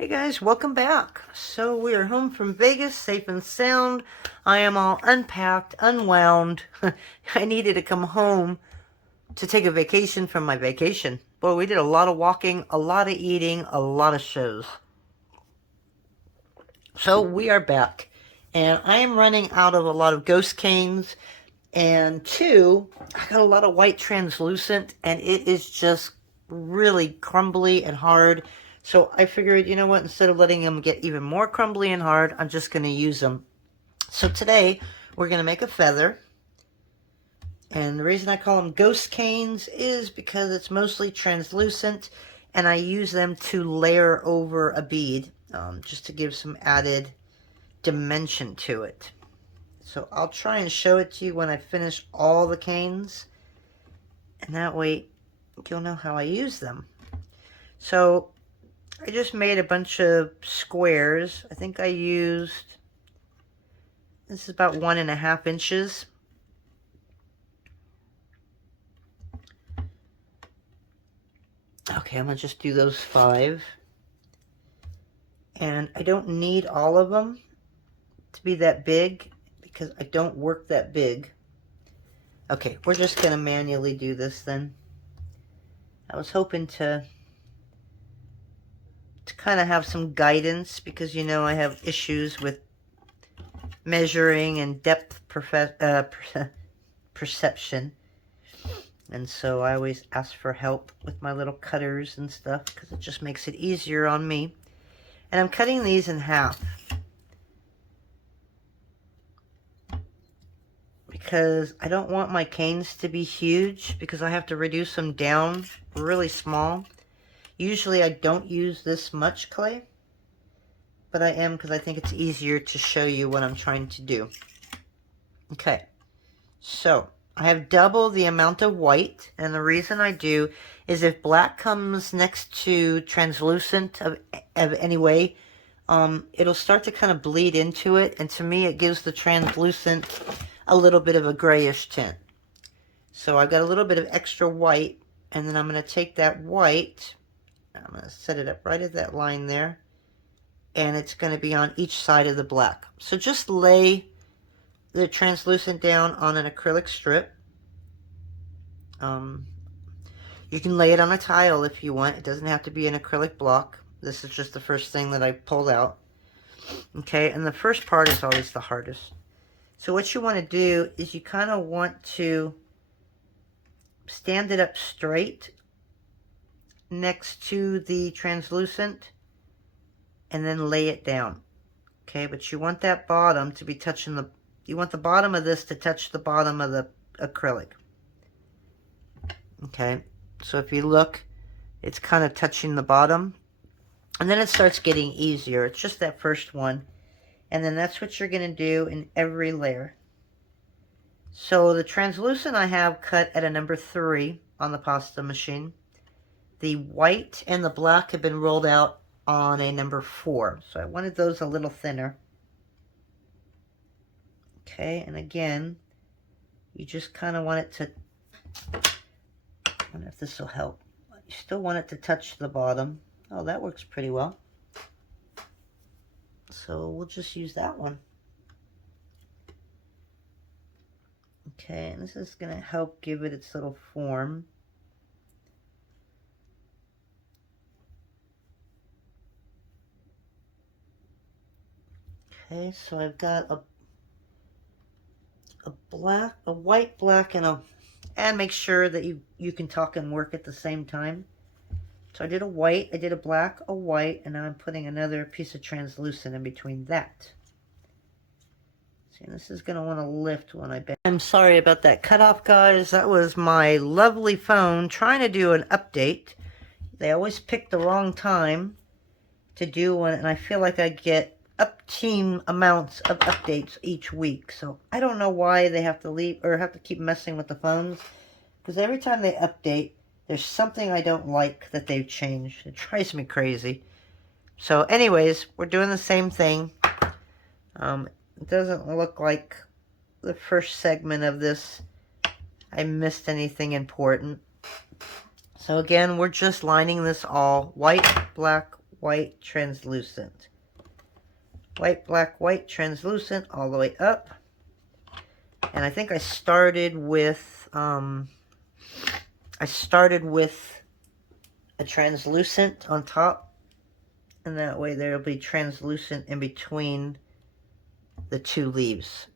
Hey guys, welcome back. So we are home from Vegas, safe and sound. I am all unpacked, unwound. I needed to come home to take a vacation from my vacation. Boy, we did a lot of walking, a lot of eating, a lot of shows. So we are back. And I am running out of a lot of ghost canes. And two, I got a lot of white translucent, and it is just really crumbly and hard. So I figured, you know what, instead of letting them get even more crumbly and hard, I'm just going to use them. So today, we're going to make a feather. And the reason I call them ghost canes is because it's mostly translucent, and I use them to layer over a bead, just to give some added dimension to it. So I'll try and show it to you when I finish all the canes, and that way you'll know how I use them. So I just made a bunch of squares. I think I used, this is about 1.5 inches. Okay, I'm gonna just do those 5. And I don't need all of them to be that big because I don't work that big. Okay, we're just gonna manually do this then. I was hoping to kind of have some guidance because, you know, I have issues with measuring and depth perception. And so I always ask for help with my little cutters and stuff because it just makes it easier on me. And I'm cutting these in half because I don't want my canes to be huge because I have to reduce them down really small. Usually I don't use this much clay, but I am because I think it's easier to show you what I'm trying to do. Okay, so I have double the amount of white, and the reason I do is if black comes next to translucent of any way, it'll start to kind of bleed into it, and to me it gives the translucent a little bit of a grayish tint. So I've got a little bit of extra white, and then I'm going to take that white, I'm going to set it up right at that line there, and it's going to be on each side of the black. So just lay the translucent down on an acrylic strip. You can lay it on a tile if you want. It doesn't have to be an acrylic block. This is just the first thing that I pulled out. Okay, and the first part is always the hardest. So what you want to do is you kind of want to stand it up straight next to the translucent and then lay it down. Okay, but you want that bottom to be touching the, you want the bottom of this to touch the bottom of the acrylic. Okay, so if you look, it's kind of touching the bottom, and then it starts getting easier. It's just that first one, and then that's what you're going to do in every layer. So the translucent I have cut at a number 3 on the pasta machine. The white and the black have been rolled out on a number 4. So I wanted those a little thinner. Okay, and again, you just kind of want it to, I wonder if this will help. You still want it to touch the bottom. Oh, that works pretty well. So we'll just use that one. Okay, and this is going to help give it its little form. Okay, so I've got a white, black, and make sure that you can talk and work at the same time. So I did a white, I did a black, a white, and now I'm putting another piece of translucent in between that. See, this is going to want to lift when I bend. I'm sorry about that cutoff, guys. That was my lovely phone trying to do an update. They always pick the wrong time to do one, and I feel like I get up-team amounts of updates each week. So I don't know why they have to leave or have to keep messing with the phones, because every time they update, there's something I don't like that they've changed. It drives me crazy. So anyways, we're doing the same thing. It doesn't look like the first segment of this I missed anything important. So again, we're just lining this all white, black, white, translucent. White, black, white, translucent, all the way up. And I think I started with a translucent on top. And that way there'll be translucent in between the two leaves.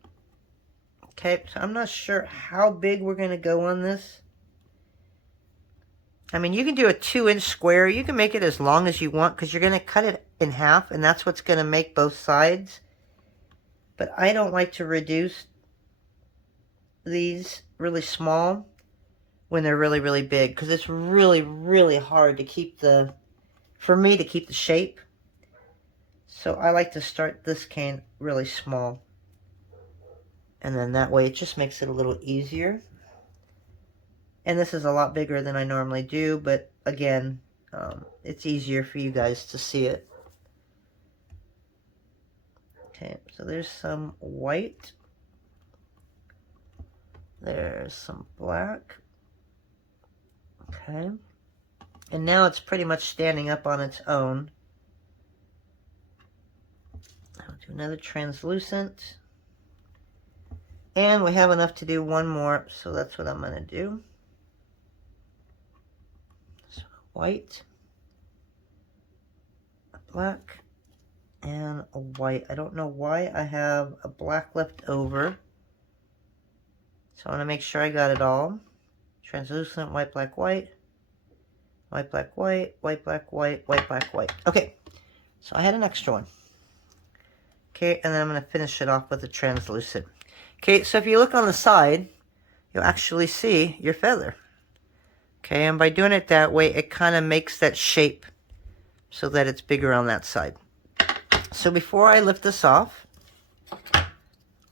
Okay, so I'm not sure how big we're going to go on this. I mean, you can do a 2-inch square. You can make it as long as you want because you're going to cut it in half, and that's what's going to make both sides. But I don't like to reduce these really small when they're really, really big because it's really, really hard to keep for me to keep the shape. So I like to start this cane really small. And then that way it just makes it a little easier. And this is a lot bigger than I normally do, but again, it's easier for you guys to see it. Okay, so there's some white. There's some black. Okay. And now it's pretty much standing up on its own. I'll do another translucent. And we have enough to do one more, so that's what I'm going to do. So white, a black, and a white. I don't know why I have a black left over. So I want to make sure I got it all. Translucent, white, black, white. White, black, white, white, black, white, white, black, white. Okay, so I had an extra one. Okay, and then I'm going to finish it off with a translucent. Okay, so if you look on the side, you'll actually see your feather. Okay, and by doing it that way, it kind of makes that shape so that it's bigger on that side. So before I lift this off,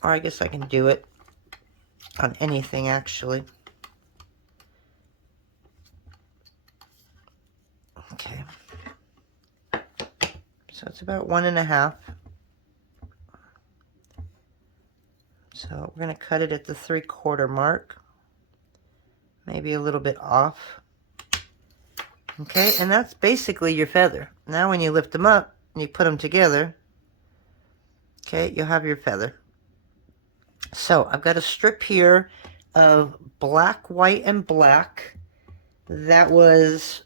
or I guess I can do it on anything actually. Okay, so it's about 1.5. So we're going to cut it at the 3/4 mark. Maybe a little bit off. Okay, and that's basically your feather. Now when you lift them up and you put them together, okay, you'll have your feather. So I've got a strip here of black, white, and black. That was,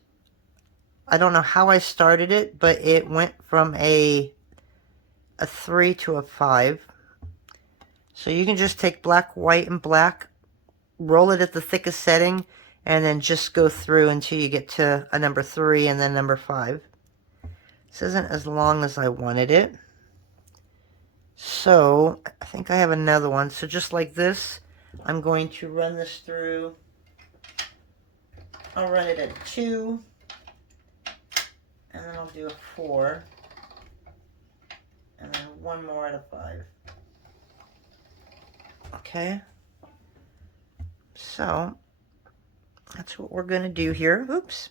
I don't know how I started it, but it went from a 3 to a 5. So you can just take black, white, and black, roll it at the thickest setting, and then just go through until you get to a number 3 and then number 5. This isn't as long as I wanted it. So I think I have another one. So just like this, I'm going to run this through. I'll run it at 2, and then I'll do a 4, and then one more at a 5. Okay, so that's what we're going to do here. Oops.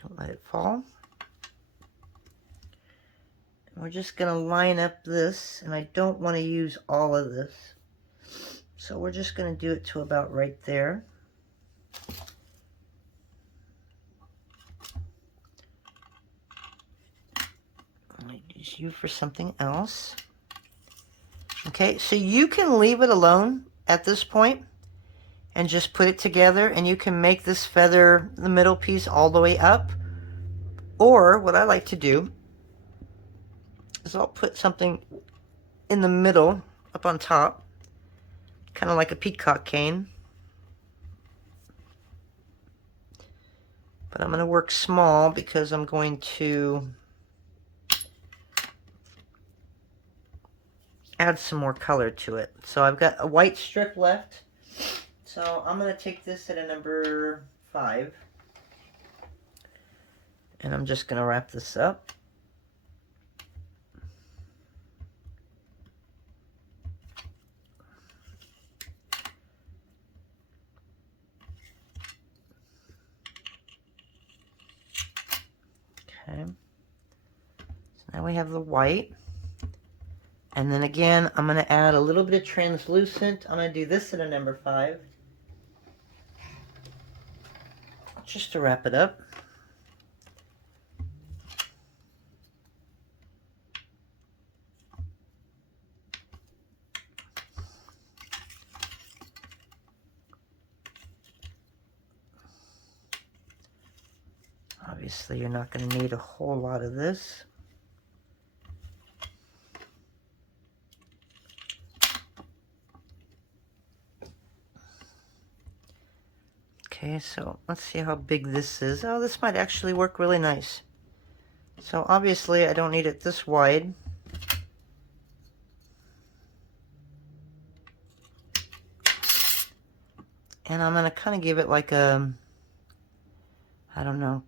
Don't let it fall. And we're just going to line up this, and I don't want to use all of this. So we're just going to do it to about right there. I'm going to use you for something else. Okay, so you can leave it alone at this point and just put it together, and you can make this feather, the middle piece, all the way up. Or what I like to do is I'll put something in the middle, up on top, kind of like a peacock cane. But I'm going to work small because I'm going to add some more color to it. So I've got a white strip left. So I'm going to take this at a number 5. And I'm just going to wrap this up. Okay. So now we have the white. And then again, I'm going to add a little bit of translucent. I'm going to do this at a number 5. Just to wrap it up. Obviously, you're not going to need a whole lot of this. Okay, so let's see how big this is. Oh, this might actually work really nice. So obviously, I don't need it this wide. And I'm going to kind of give it like a, I don't know,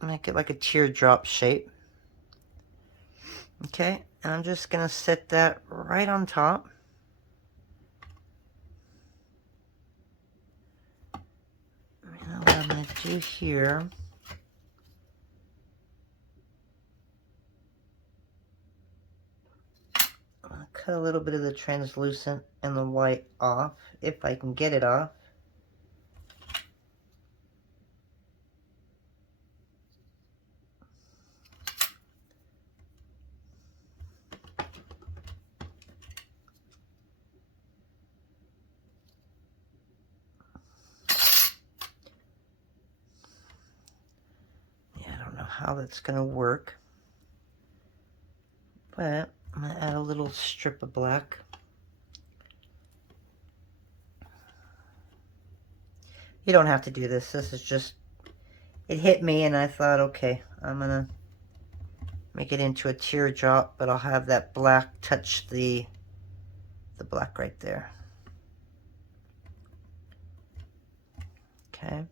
make it like a teardrop shape. Okay, and I'm just going to set that right on top. And what I'm going to do here, I'm going to cut a little bit of the translucent and the white off, if I can get it off. How that's going to work, but I'm going to add a little strip of black. You don't have to do this. This is just, it hit me and I thought, okay, I'm going to make it into a teardrop, but I'll have that black touch the black right there. Okay.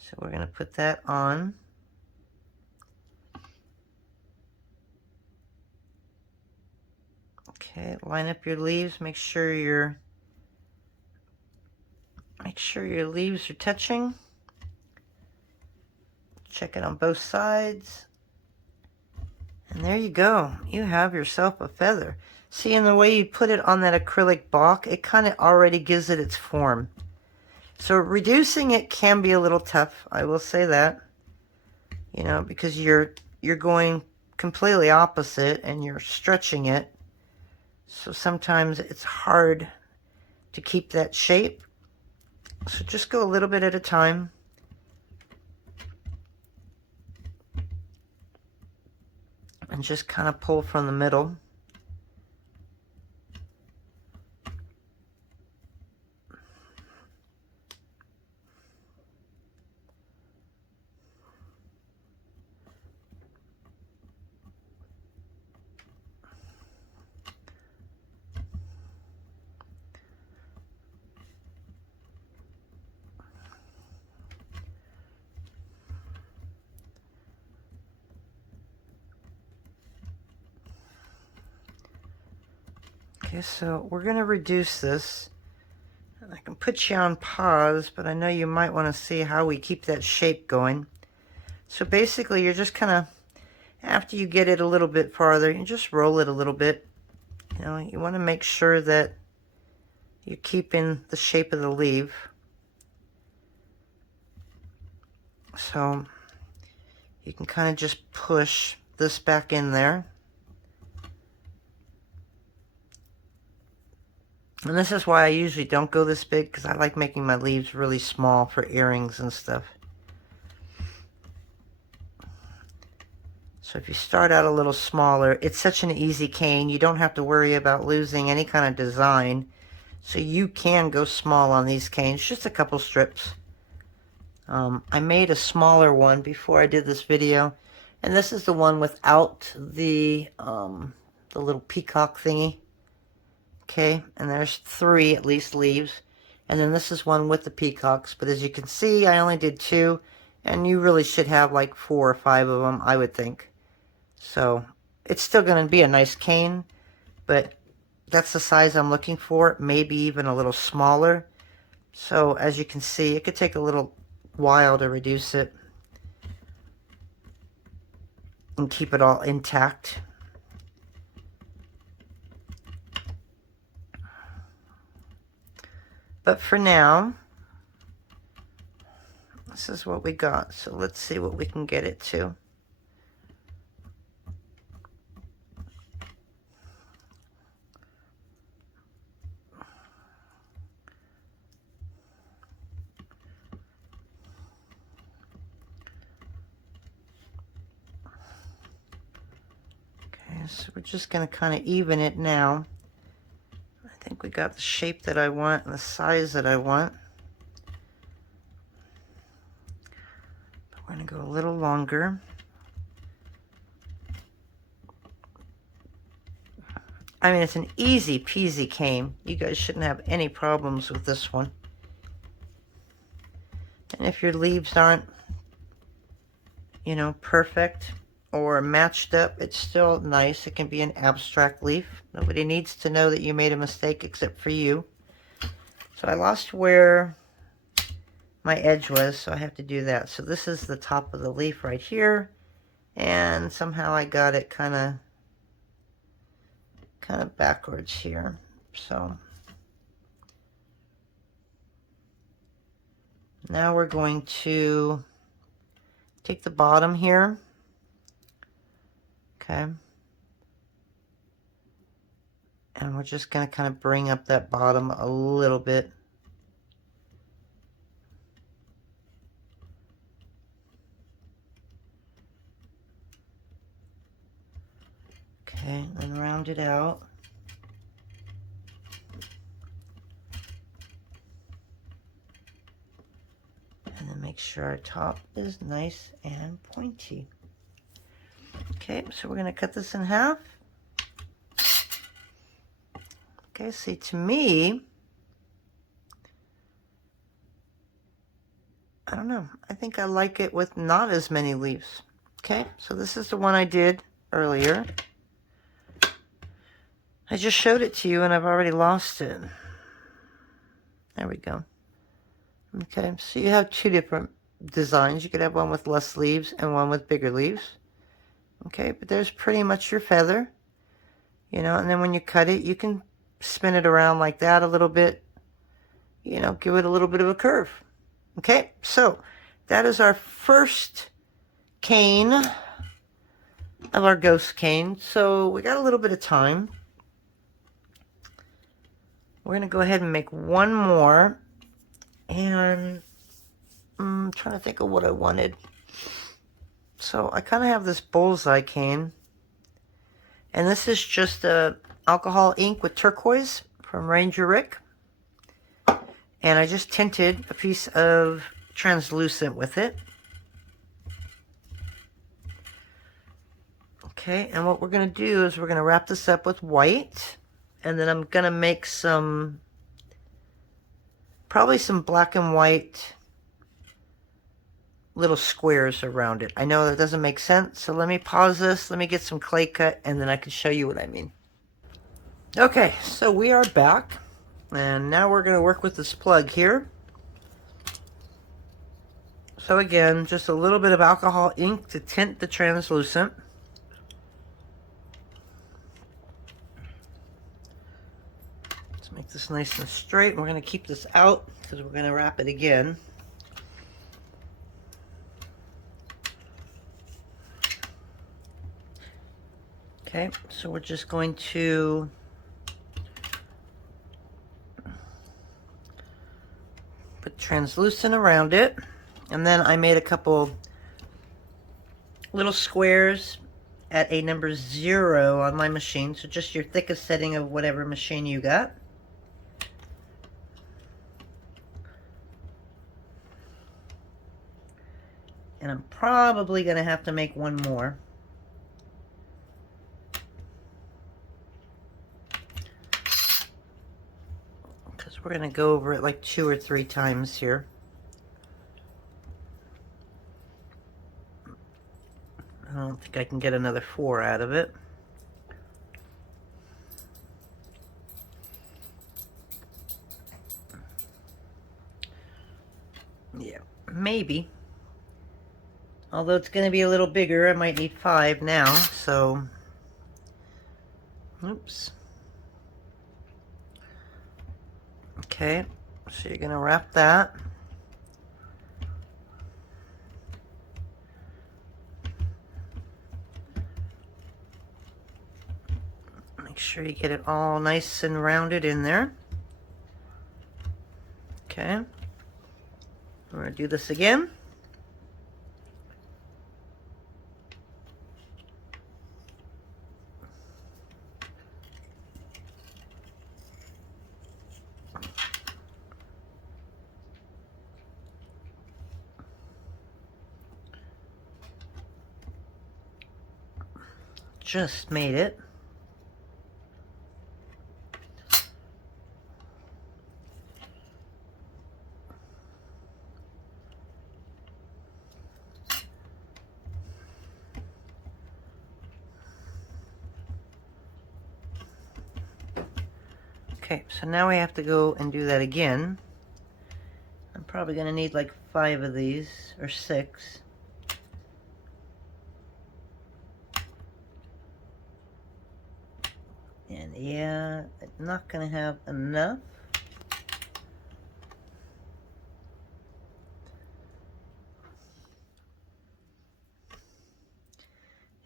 So we're going to put that on. Okay, line up your leaves. Make sure your leaves are touching. Check it on both sides. And there you go. You have yourself a feather. See, in the way you put it on that acrylic block, it kind of already gives it its form. So reducing it can be a little tough, I will say that. You know, because you're going completely opposite and you're stretching it. So sometimes it's hard to keep that shape. So just go a little bit at a time. And just kind of pull from the middle. Okay, so we're going to reduce this. I can put you on pause, but I know you might want to see how we keep that shape going. So basically, you're just kind of, after you get it a little bit farther, you just roll it a little bit. You know, you want to make sure that you're keeping the shape of the leaf. So you can kind of just push this back in there. And this is why I usually don't go this big, because I like making my leaves really small for earrings and stuff. So if you start out a little smaller, it's such an easy cane. You don't have to worry about losing any kind of design. So you can go small on these canes, just a couple strips. I made a smaller one before I did this video. And this is the one without the little peacock thingy. Okay, and there's 3 at least leaves. And then this is one with the peacocks. But as you can see, I only did 2. And you really should have like 4 or 5 of them, I would think. So it's still going to be a nice cane. But that's the size I'm looking for. Maybe even a little smaller. So as you can see, it could take a little while to reduce it. And keep it all intact. But for now, this is what we got. So let's see what we can get it to. so we're just going to kind of even it now. I think we got the shape that I want and the size that I want. But we're going to go a little longer. I mean, it's an easy peasy cane. You guys shouldn't have any problems with this one. And if your leaves aren't, you know, perfect or matched up, it's still nice. It can be an abstract leaf. Nobody needs to know that you made a mistake except for you. So I lost where my edge was, so I have to do that. So this is the top of the leaf right here, and somehow I got it kind of backwards here. So now we're going to take the bottom here. Okay. And we're just going to kind of bring up that bottom a little bit. Okay, then round it out. And then make sure our top is nice and pointy. Okay, so we're going to cut this in half. Okay, see, to me, I don't know. I think I like it with not as many leaves. Okay, so this is the one I did earlier. I just showed it to you and I've already lost it. There we go. Okay, so you have two different designs. You could have one with less leaves and one with bigger leaves. Okay, but there's pretty much your feather. You know, and then when you cut it, you can spin it around like that a little bit. You know, give it a little bit of a curve. Okay, so that is our first cane of our ghost cane. So we got a little bit of time. We're going to go ahead and make one more. And I'm trying to think of what I wanted. So I kind of have this bullseye cane. And this is just a alcohol ink with turquoise from Ranger Rick. And I just tinted a piece of translucent with it. Okay, and what we're going to do is we're going to wrap this up with white. And then I'm going to make some, probably some black and white little squares around it. I know that doesn't make sense, so let me pause this. Let me get some clay cut, and then I can show you what I mean. Okay, so we are back. And now we're going to work with this plug here. So again, just a little bit of alcohol ink to tint the translucent. Let's make this nice and straight. We're going to keep this out because we're going to wrap it again. Okay, so we're just going to put translucent around it. And then I made a couple little squares at a number 0 on my machine. So just your thickest setting of whatever machine you got. And I'm probably going to have to make one more. Because we're going to go over it like 2 or 3 times here. I don't think I can get another 4 out of it. Yeah, maybe. Although it's going to be a little bigger, I might need 5 now, so... Oops. Okay, so you're going to wrap that. Make sure you get it all nice and rounded in there. Okay. We're going to do this again. just made it. Okay, so now we have to go and do that again. I'm probably going to need like 5 of these, or 6. And yeah, I'm not going to have enough.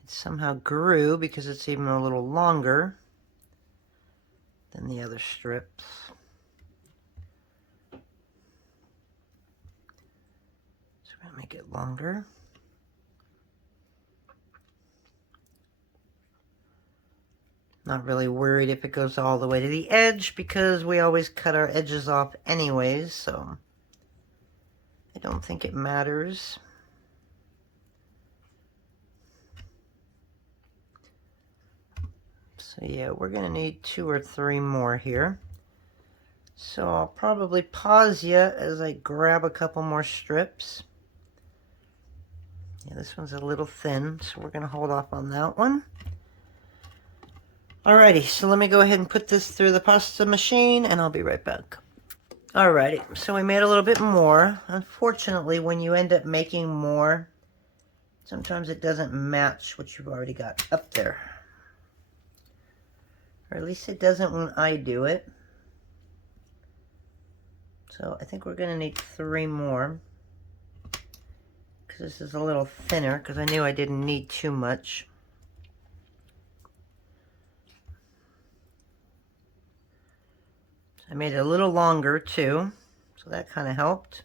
It somehow grew because it's even a little longer than the other strips. So we're going to make it longer. Not really worried if it goes all the way to the edge because we always cut our edges off anyways, so I don't think it matters. So yeah, we're going to need 2 or 3 more here. So I'll probably pause you as I grab a couple more strips. Yeah, this one's a little thin, so we're going to hold off on that one. Alrighty, so let me go ahead and put this through the pasta machine and I'll be right back. Alrighty, so we made a little bit more. Unfortunately, when you end up making more, sometimes it doesn't match what you've already got up there. Or at least it doesn't when I do it. So I think we're going to need 3 more. Because this is a little thinner, because I knew I didn't need too much. I made it a little longer too, so that kind of helped.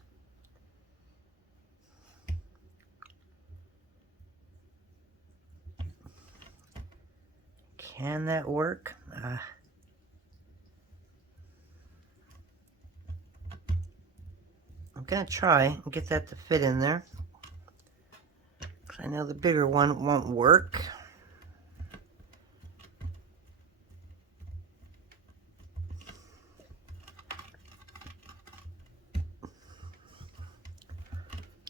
Can that work? I'm gonna try and get that to fit in there, because I know the bigger one won't work.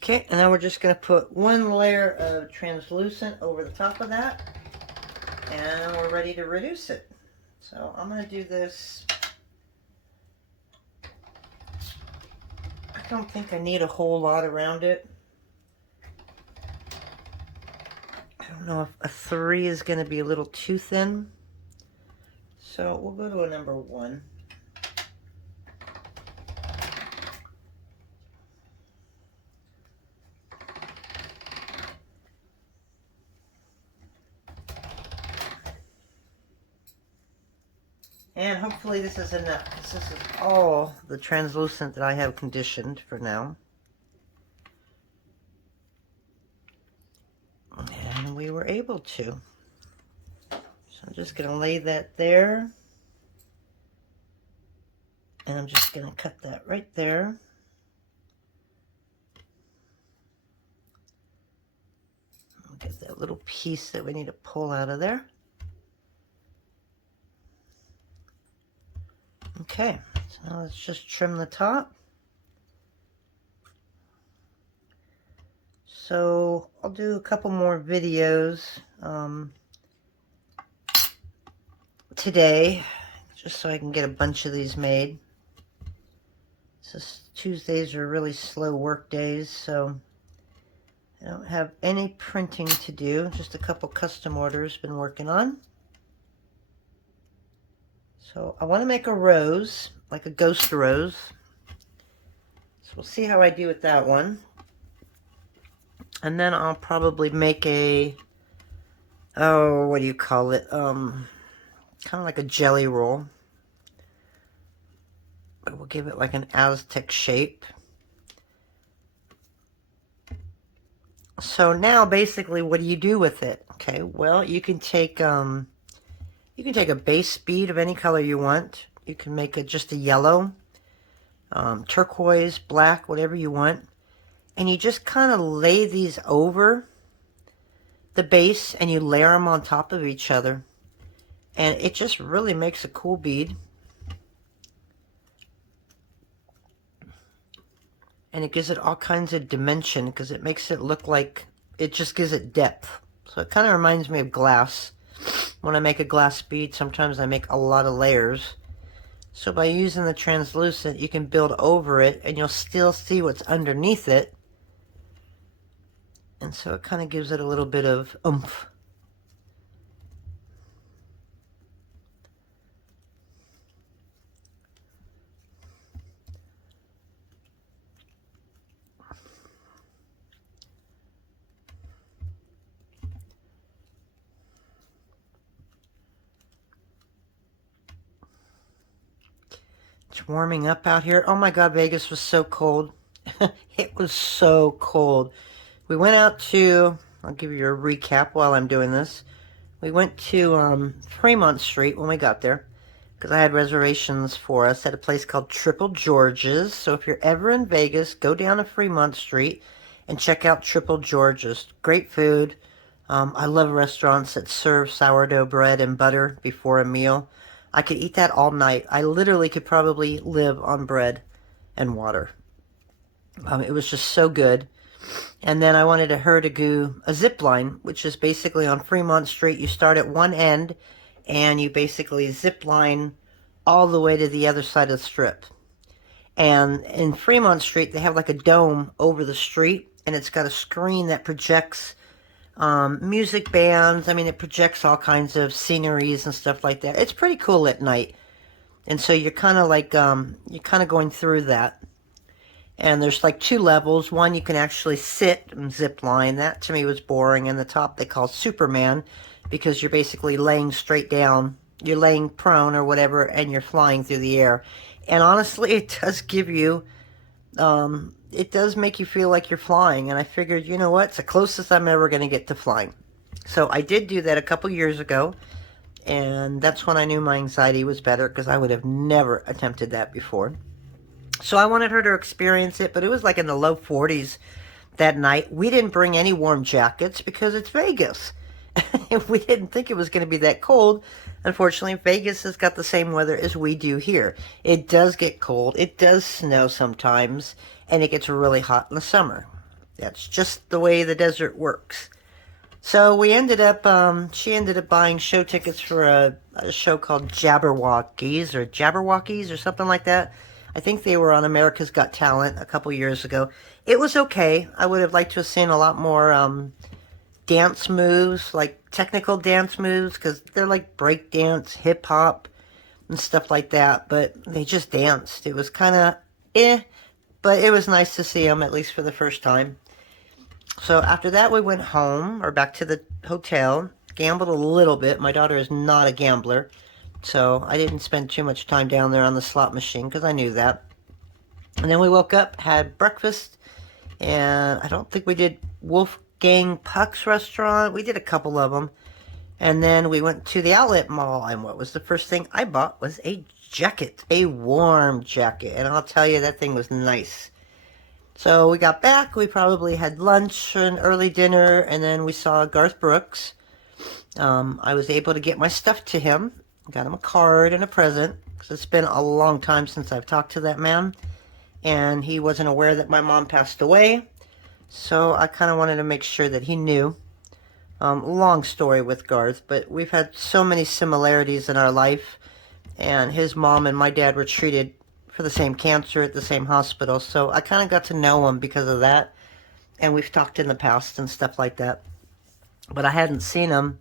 Okay, and then we're just going to put 1 layer of translucent over the top of that, and we're ready to reduce it. So I'm going to do this. I don't think I need a whole lot around it. I don't know if a 3 is going to be a little too thin. So we'll go to a number 1. And hopefully this is enough, because this is all the translucent that I have conditioned for now. And we were able to. So I'm just going to lay that there. And I'm just going to cut that right there. I'll get that little piece that we need to pull out of there. Okay, so now let's just trim the top. So I'll do a couple more videos today, just so I can get a bunch of these made. So Tuesdays are really slow work days, so I don't have any printing to do, just a couple custom orders been working on. So I want to make a rose, like a ghost rose. So we'll see how I do with that one. And then I'll probably make a, oh, what do you call it? Kind of like a jelly roll. But we'll give it like an Aztec shape. So now basically what do you do with it? Okay, well, you can take a base bead of any color you want. You can make it just a yellow, turquoise, black, whatever you want. And you just kind of lay these over the base and you layer them on top of each other. And it just really makes a cool bead. And it gives it all kinds of dimension because it makes it look like, it just gives it depth. So it kind of reminds me of glass. When I make a glass bead, sometimes I make a lot of layers. So by using the translucent, you can build over it and you'll still see what's underneath it. And so it kind of gives it a little bit of oomph. It's warming up out here. Oh my God, Vegas was so cold. It was so cold. We went out to, I'll give you a recap while I'm doing this. We went to Fremont Street when we got there because I had reservations for us at a place called Triple George's. So if you're ever in Vegas, go down to Fremont Street and check out Triple George's. Great food. I love restaurants that serve sourdough bread and butter before a meal. I could eat that all night. I literally could probably live on bread and water. It was just so good. And then I wanted her to do a zip line, which is basically on Fremont Street. You start at one end and you basically zip line all the way to the other side of the strip. And in Fremont Street, they have like a dome over the street, and it's got a screen that projects music bands. I mean, it projects all kinds of sceneries and stuff like that. It's pretty cool at night. And so you're kind of like, you're kind of going through that. And there's like two levels. One, you can actually sit and zip line. That to me was boring. And the top they call Superman because you're basically laying straight down. You're laying prone or whatever, and you're flying through the air. And honestly, it does give you, it does make you feel like you're flying. And I figured, you know what? It's the closest I'm ever going to get to flying. So I did do that a couple years ago. And that's when I knew my anxiety was better because I would have never attempted that before. So I wanted her to experience it, but it was like in the low 40s that night. We didn't bring any warm jackets because it's Vegas. We didn't think it was going to be that cold. Unfortunately, Vegas has got the same weather as we do here. It does get cold. It does snow sometimes, and it gets really hot in the summer. That's just the way the desert works. So we ended up, she ended up buying show tickets for a show called Jabberwockies or something like that. I think they were on America's Got Talent a couple years ago. It was okay. I would have liked to have seen a lot more dance moves, like technical dance moves, because they're like break dance, hip hop, and stuff like that. But they just danced. It was kind of but it was nice to see them, at least for the first time. So after that, we went home, or back to the hotel, gambled a little bit. My daughter is not a gambler. So I didn't spend too much time down there on the slot machine because I knew that. And then we woke up, had breakfast, and I don't think we did Wolfgang Puck's restaurant. We did a couple of them. And then we went to the outlet mall, and what was the first thing I bought was a jacket, a warm jacket. And I'll tell you, that thing was nice. So we got back, we probably had lunch and early dinner, and then we saw Garth Brooks. I was able to get my stuff to him. Got him a card and a present, because it's been a long time since I've talked to that man. And he wasn't aware that my mom passed away. So I kind of wanted to make sure that he knew. Long story with Garth, but we've had so many similarities in our life. And his mom and my dad were treated for the same cancer at the same hospital. So I kind of got to know him because of that. And we've talked in the past and stuff like that. But I hadn't seen him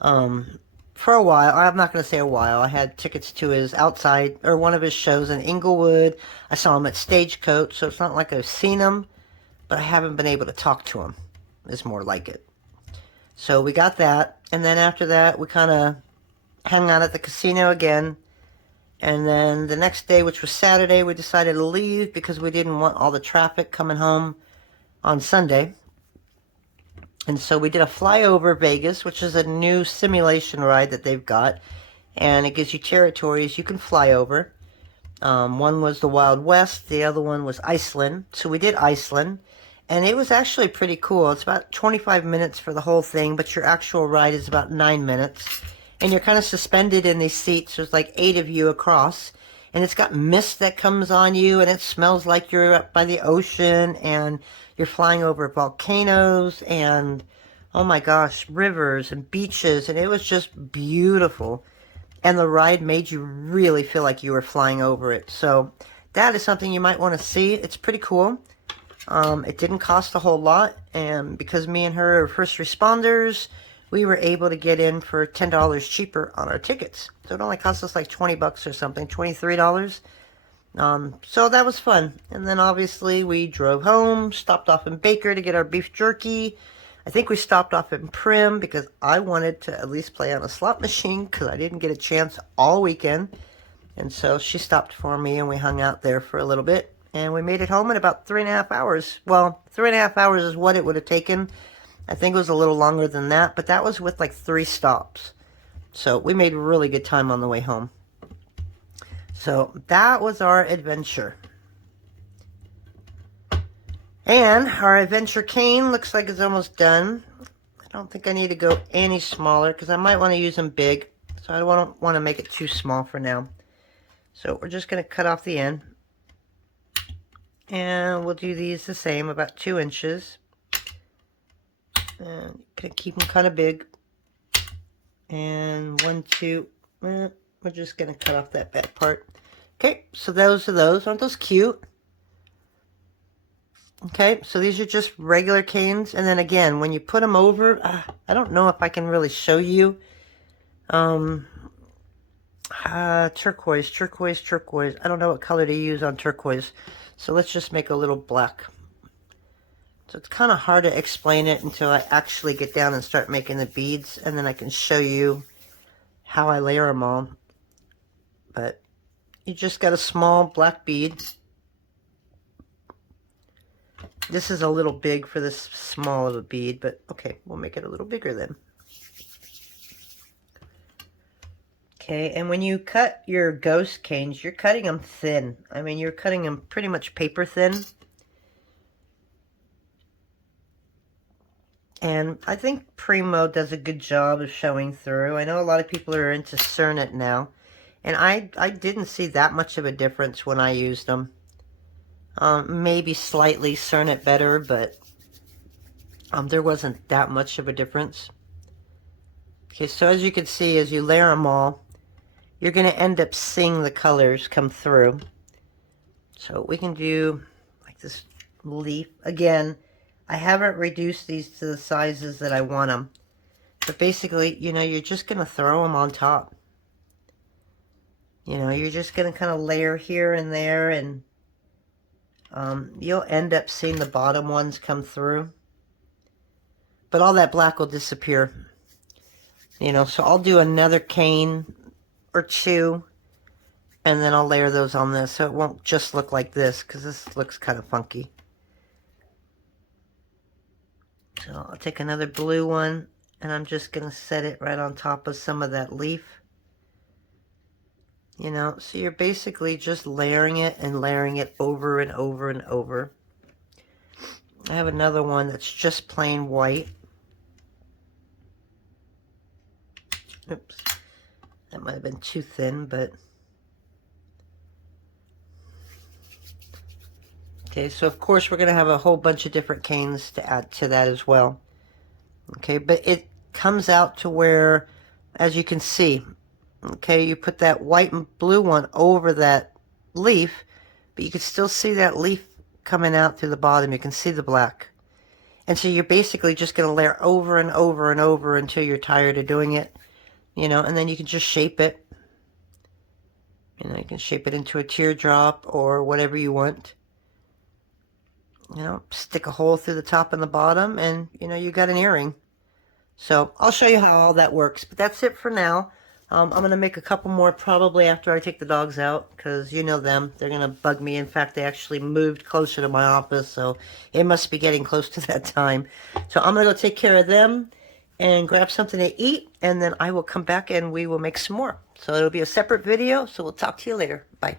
for a while. I'm not going to say a while. I had tickets to his outside, or one of his shows in Inglewood. I saw him at Stagecoach, so it's not like I've seen him, but I haven't been able to talk to him, is more like it. So we got that, and then after that, we kind of hung out at the casino again, and then the next day, which was Saturday, we decided to leave because we didn't want all the traffic coming home on Sunday. And so we did a flyover Vegas, which is a new simulation ride that they've got. And it gives you territories you can fly over. One was the Wild West. The other one was Iceland. So we did Iceland. And it was actually pretty cool. It's about 25 minutes for the whole thing, but your actual ride is about 9 minutes. And you're kind of suspended in these seats. There's like 8 of you across. And it's got mist that comes on you, and it smells like you're up by the ocean, and you're flying over volcanoes, and oh my gosh, rivers and beaches, and it was just beautiful. And the ride made you really feel like you were flying over it. So that is something you might want to see. It's pretty cool. It didn't cost a whole lot, and because me and her are first responders, we were able to get in for $10 cheaper on our tickets. So it only cost us like 20 bucks or something, $23. So that was fun. And then obviously we drove home, stopped off in Baker to get our beef jerky. I think we stopped off in Prim because I wanted to at least play on a slot machine because I didn't get a chance all weekend. And so she stopped for me and we hung out there for a little bit. And we made it home in about 3.5 hours. Well, 3.5 hours is what it would have taken. I think it was a little longer than that, but that was with like 3 stops. So we made really good time on the way home. So that was our adventure. And our adventure cane looks like it's almost done. I don't think I need to go any smaller because I might want to use them big. So I don't want to make it too small for now. So we're just going to cut off the end. And we'll do these the same, about 2 inches. And gonna keep them kind of big. And 1, 2. We're just gonna cut off that back part. Okay, so those are those. Aren't those cute? Okay, so these are just regular canes. And then again, when you put them over, I don't know if I can really show you. Turquoise. I don't know what color to use on turquoise. So let's just make a little black. So it's kind of hard to explain it until I actually get down and start making the beads, and then I can show you how I layer them all. But you just got a small black bead. This is a little big for this small of a bead, but okay, we'll make it a little bigger then. Okay, and when you cut your ghost canes, you're cutting them thin. I mean, you're cutting them pretty much paper thin. And I think Premo does a good job of showing through. I know a lot of people are into Cernet now. And I didn't see that much of a difference when I used them. Maybe slightly Cernet better, but there wasn't that much of a difference. Okay, so as you can see, as you layer them all, you're going to end up seeing the colors come through. So we can do like this leaf. Again, I haven't reduced these to the sizes that I want them. But basically, you know, you're just going to throw them on top. You know, you're just going to kind of layer here and there, and you'll end up seeing the bottom ones come through. But all that black will disappear. You know, so I'll do another cane or 2, and then I'll layer those on this, so it won't just look like this, because this looks kind of funky. So I'll take another blue one, and I'm just going to set it right on top of some of that leaf. You know, so you're basically just layering it and layering it over and over and over. I have another one that's just plain white. Oops, that might have been too thin, but... Okay, so of course we're going to have a whole bunch of different canes to add to that as well. Okay, but it comes out to where, as you can see, okay, you put that white and blue one over that leaf, but you can still see that leaf coming out through the bottom. You can see the black. And so you're basically just going to layer over and over and over until you're tired of doing it. You know, and then you can just shape it. You know, you can shape it into a teardrop or whatever you want. You know, stick a hole through the top and the bottom, and, you know, you got an earring. So I'll show you how all that works. But that's it for now. I'm going to make a couple more probably after I take the dogs out, because you know them. They're going to bug me. In fact, they actually moved closer to my office, so it must be getting close to that time. So I'm going to go take care of them and grab something to eat, and then I will come back and we will make some more. So it'll be a separate video, so we'll talk to you later. Bye.